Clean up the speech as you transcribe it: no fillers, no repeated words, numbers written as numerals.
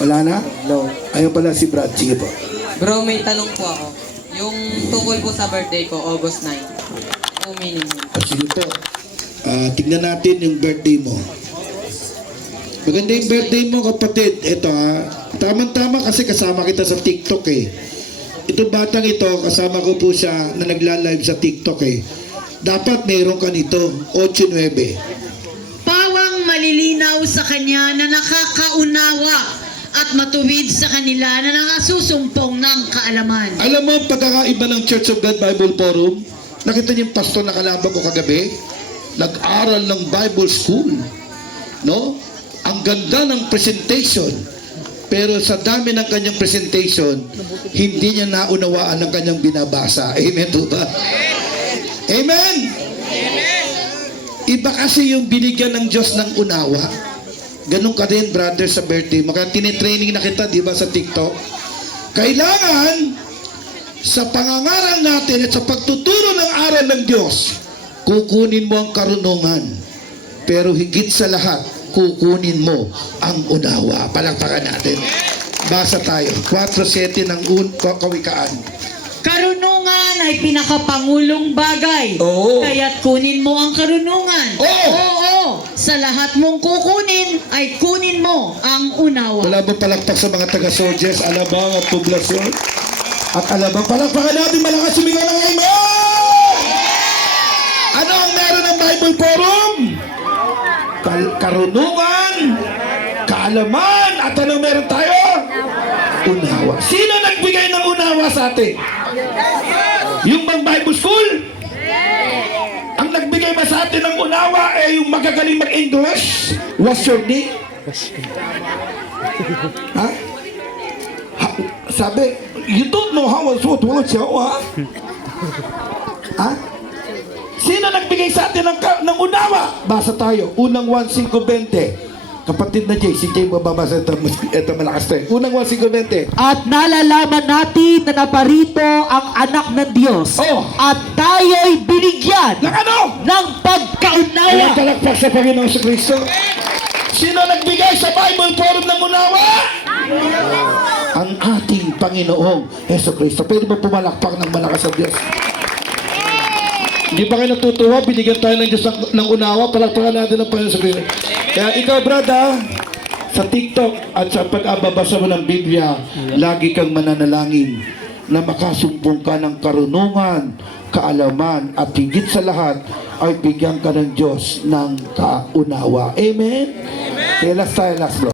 Wala na? No. Ayun pala si Brad. Sige po. Bro, may tanong po ako. Yung tungkol po sa birthday ko, August 9. Yung meaning mo. Sige po. Tignan natin yung birthday mo. Maganda yung birthday mo, kapatid. Ito Tama-tama kasi kasama kita sa TikTok eh. Itong batang ito, kasama ko po siya na nagla-live sa TikTok eh. Dapat meron ka nito, 8-9. Pawang malilinaw sa kanya na nakakaunawa at matuwid sa kanila na nakasusumpong ng kaalaman. Alam mo, pagkakaiba ng Church of God Bible Forum, nakita niyo yung pastor na kalaban ko kagabi? Nag-aral ng Bible School. No? Ang ganda ng presentation. Pero sa dami ng kanyang presentation, hindi niya naunawaan ang kanyang binabasa. Amen po ba? Amen! Iba kasi yung binigyan ng Diyos ng unawa. Ganun ka din, brother, sa birthday mo. Kaya tinitraining na kita, di ba, sa TikTok? Kailangan, sa pangangaral natin at sa pagtuturo ng aral ng Diyos, kukunin mo ang karunungan. Pero higit sa lahat, kukunin mo ang unawa. Palakpakan natin. Basa tayo. 4:7 ng Kawikaan. Karunungan ay pinakapangulong bagay. Oo. Kaya't kunin mo ang karunungan. Oo. Sa lahat mong kukunin, ay kunin mo ang unawa. Wala bang palakpak sa mga taga-soldiers, Alabang at Poblacion? At Alabang, palakpakan natin malakas sumigaw ng amen! Ano ang meron ng Bible Forum? Karunungan, kaalaman, at anong meron tayo? Unawa. Sino nagbigay ng unawa sa atin? Yung bang Bible School? Ang nagbigay ba sa atin ng unawa yung magagaling mag-English? What's your name? Ha? Sabi, you don't know how to what's your ha? Sino nagbigay sa atin ng unawa? Basa tayo. Unang 1:5-20. Kapatid na Jay, si Jay mababasa ito malakas tayo. Unang 1:5-20. At nalalaman natin na naparito ang anak ng Diyos. Oh. At tayo'y binigyan Ng ano? ng pagkaunawa. Walang kalakpak sa Panginoong Kristo. Sino nagbigay sa Bible Forum ng unawa? Ang ating Panginoong Kristo. Pwede ba pumalakpak ng malakas sa Diyos? Hindi ba kayo natutuwa? Binigyan tayo ng Diyos ng unawa. Palakpakan natin ang Panginoong Kristo. Kaya ikaw, brada, sa TikTok at sa pag-ababasa mo ng Biblia, lagi kang mananalangin na makasumpong ka ng karunungan, kaalaman, at higit sa lahat ay bigyan ka ng Diyos ng kaunawa. Amen? Kaya last tayo, last bro.